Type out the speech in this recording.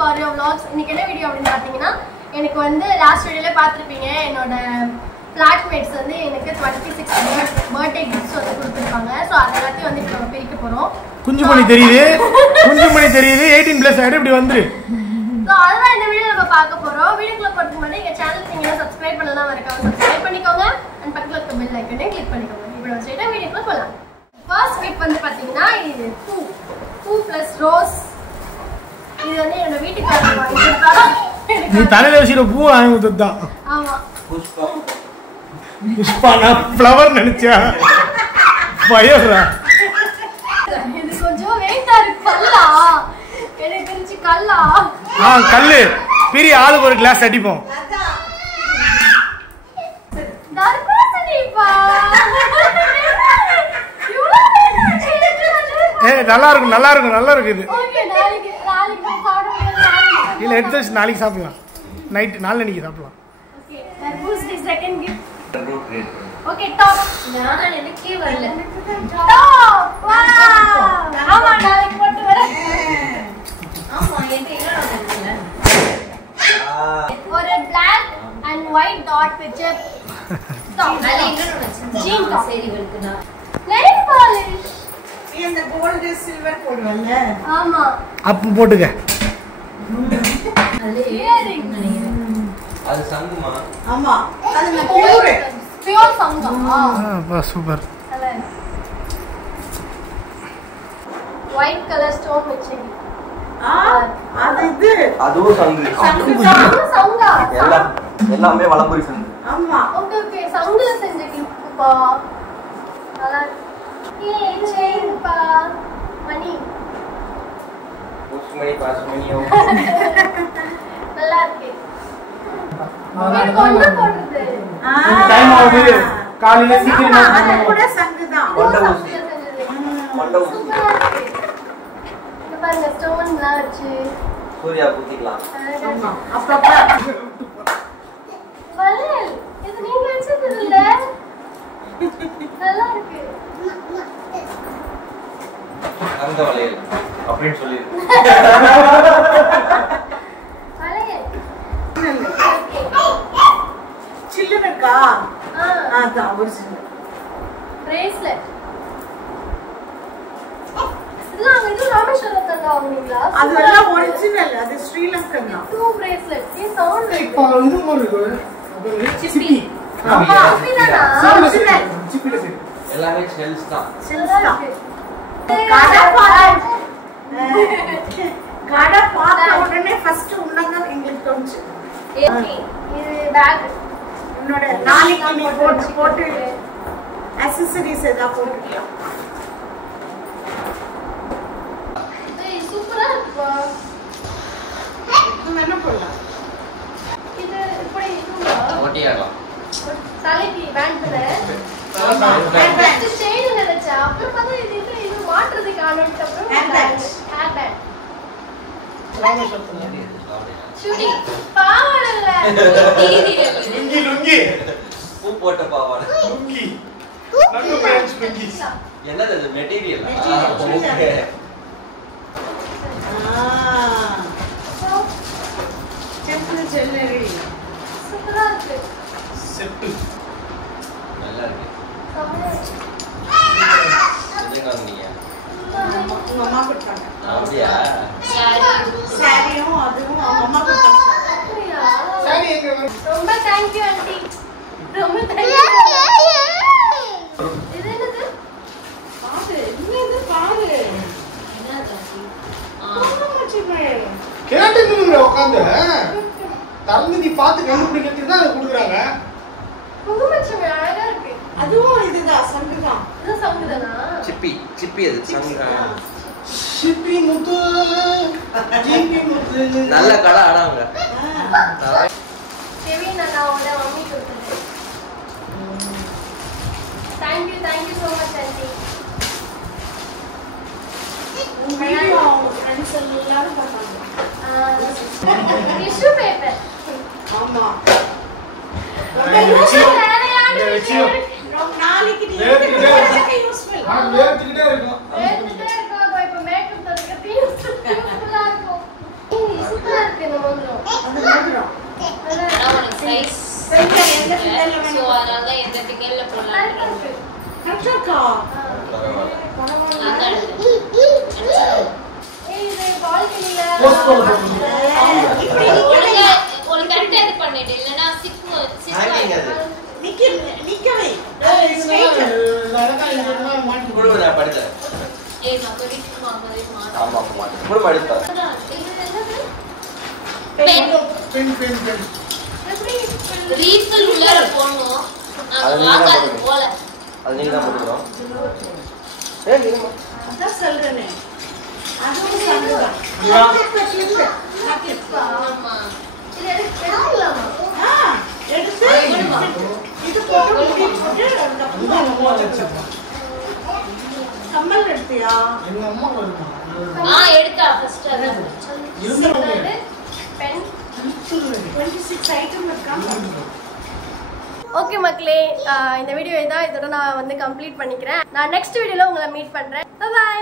To ஆரியோ vlogs. இன்னைக்கு என்ன video அப்படினு பாத்தீங்கன்னா எனக்கு வந்து லாஸ்ட் வீடியோல பாத்துருப்பீங்க என்னோட ஃபிளாட்மேட்ஸ் வந்து எனக்கு 26th பர்த்டே கிஃப்ட்ஸ் வந்து கொடுத்திருப்பாங்க. சோ அதெல்லாம் வந்து இப்போ பிரிக்க போறோம். குஞ்சுமணி தெரியுது 18 பிளஸ் ஆயிடு இப்படி வந்துரு. சோ அதெல்லாம் இந்த வீடியோல நம்ம பார்க்க போறோம். வீடியோக்குள்ள போறதுக்கு முன்னாடி எங்க சேனலுக்கு நீங்க சப்ஸ்கிரைப் பண்ணலாம் மறக்காம சப்ஸ்கிரைப் பண்ணிக்கோங்க and பக்கத்துல இருக்க பெல் ஐகானை கிளிக் பண்ணிக்கோங்க. இப்போ ஸ்ட்ரைட்டா வீடியோக்குள்ள போலாம். ஃபர்ஸ்ட் கிஃப்ட் வந்து பாத்தீங்கன்னா இது பூ பிளஸ் ரோஸ். இது வந்து என்னோட வீட்டுக்காரங்க வாங்கி கொடுத்தாங்க. நீ தலையில வச்சிர பூ வாங்கி கொடுத்தா. ஆமா. புஷ்பா நான் ஃப்ளவர் நினைச்சா. பயரா. இது கொஞ்சம் வெயிட்டா இருக்கு கல்லா. எனக்கு தெரிஞ்சு கல்லா. கல்லு. பெரிய ஆளுக்கு ஒரு கிளாஸ் அடிப்போம். தர்பூசணிப்பா. நல்லா இருக்கு இது. ஓகே நாளைக்கு சாப்பிடுவோம். இல்ல எடுத்து நாளைக்கு சாப்பிடலாம். நைட் நாளைக்கு சாப்பிடலாம். ஓகே தர்பூசணி செகண்ட் கிஃப்ட். Okay top. நான் எனக்கே வரல. டாப். வாவ். ஆமா நாளைக்கு போட்டு வரேன். ஆமா என்கிட்ட இல்ல. ஒரு black and white dot வச்ச டாப். நாளை எங்க வச்சிருந்தோம். ஜீன் டாப் சரி வருதுனா. nail polish. இந்த கோல்ட் சில்வர் போடுவாங்க. ஆமா. அப்ப போட்டுக்க. அது இயரிங் நினைக்கிறேன். அது சங்குமா? ஆமா. அது பியூர் சங்கா. சூப்பர். ஒயிட் கலர் ஸ்டோன் வச்சிங்க. அது இது. அதுவும் சங்கு. சங்கா. எல்லாமே வலம்புரி சங்கு. ஆமா. ஓகே சங்குல செஞ்ச கிஃப்ட்ப்பா. நல்லா செயின்பா. மணி. பாசுமணியோ. நல்லா இருக்கு. இது கொண்டு போடுறது. டைம் ஆகுது. காலையில சீக்கிரமா அது கூட சங்கு தான். கொண்ட ஊசி. இந்த பாருங்க ஸ்டோன்லாம் வச்சு சூர்யா பூத்திக்கலாம். ஆமா. அப்பப்ப வளையல். இது நீங்க வச்சது இல்ல? நல்லா இருக்கு. அந்த வளையல் அப்படினு சொல்லிரு. வளையல். சில்லுனக்கா அதான் ஒரிஜினல் பிரேஸ்லெட். இதெல்லாம் இது ராமேஸ்வரத்துல வாங்குனீங்களா? அதெல்லாம் ஒரிஜினல். அது ஸ்ரீலங்கன் தான். 2 பிரேஸ்லெட். இது சவுண்ட் இப்போ இது போறது. சிப்பி. ஆமா அப்படிதானா? ஒரிஜினல். சிப்பில சரி. எல்லாமே ஷெல்ஸ் தான். ஷெல்ஸ் தான். கடை பார்த்த உடனே ஃபர்ஸ்ட் உள்ளங்க எங்களுக்கு தோணுச்சு. ஓகே இது பேக். என்னோட நாளைக்கு நீ போட்டு அக்சஸரீஸ் ஏதாவது போட்டுக்கலாம். ஏய் சூப்பரா இருக்கு. நம்ம என்ன பண்ணலாம்? இது இப்படி இருக்குங்களா? ஓட்டியாடலாம். தலைக்கு பேண்ட்ல. ஃபர்ஸ்ட் செயின் நினைச்சா அப்புறம் பார்த்தா இது மாட்றதுக்கு ஆனதுக்கு அப்புறம் ஹேர் பேண்ட். ஷூட்டி பாவாடல்ல. லுங்கி. பூ போட்ட பாவாடை. லுங்கி. நல்ல பேண்ட் லுங்கி. என்னது அது மெட்டீரியல்? ஓகே. செப்பு ஜுவல்லரி. சூப்பரா இருக்கு. செட். நல்லா இருக்கு. எங்க வாங்குனீங்க? உங்க அம்மா கொடுத்தாங்க. அப்படியா? சாரியும் அதுவும் அவங்க அம்மா கொடுத்தாங்க. சரி எங்க ரொம்ப थैंक यू ஆண்டி. ரொம்ப थैंक यू. இது என்னது? பாரு இன்னது பாரு. என்னது ஆண்டி? கேட்டுங்க உட்கார்ந்து. தரந்து நீ பார்த்து கண்டுபிடிக்கிறதுக்கு தான் கொடுக்குறாங்க. குங்குமச்சிமை அழகா இருக்கு. அதுவும் இதுதான் சங்குதான். இது சங்குதானா? சிப்பி அது சங்கு. சிப்பி முத்து. ஜிபி முத்து. நல்ல கடை ஆடாங்க. கெவின் அண்ணாவோட மம்மி கொடுத்தது. Thank you so much aunty. Video friends எல்லாரும் பார்த்தாங்க. Tissue paper. ஆமா. நாளைக்கு நீ யூஸ்ஃபுல். வேர்த்துக்கிட்டே இருக்கும். இப்போ மேக்கப் தரதுக்கு யூஸ்ஃபுல்லா இருக்கும். சூப்பரா மோதிரம். அது மோதிரம். ஆனா உனக்கு size ஃப்ரெண்ட்ல எந்த ஃபிங்கர்ல so வேணும்? அதனால தான் எந்த fingerல போடலாம்னு இருக்கேன். கரெக்டா இருக்கா? பரவாயில்ல. அதான் ஏய் இது பால்கனில போஸ்ட் போட போறீங்க. இப்படி ஒழுங்கா ஒரு கரெக்டா இது பண்ணிடு இல்லனா Hanging அது. நிக்கவே. குடு நான் படுத்தேன். ஏய் நான் போயிட்டு வாங்கவே மாட்டேன். ஆமா ஆமா மாட்டேன். குடு படுத்தேன். இது என்னது? Pen pen pen. ரீஃபில் உள்ள போணும். அது நான் நீங்க தான் வாங்காது போடணும். போல. அது நீங்க தான் போட்டுறோம். ஏய் இருமா. அதான் சொல்றேனே. அதுவும் சங்கதான். ஆமா. இது எடுக்கலாமா? எடுத்து இது போட்டு முடி போட்டு அந்த கம்மல் எடுத்தியா? எங்க அம்மா வருமா? எடுத்தா ஃபர்ஸ்ட் அதான். அதாவது பென் 26 ஐட்டம் இருக்கா? ஓகே மக்களே, இந்த வீடியோ இதோட நான் வந்து கம்ப்ளீட் பண்ணிக்கிறேன். நான் நெக்ஸ்ட் வீடியோல உங்களை மீட் பண்றேன். பை.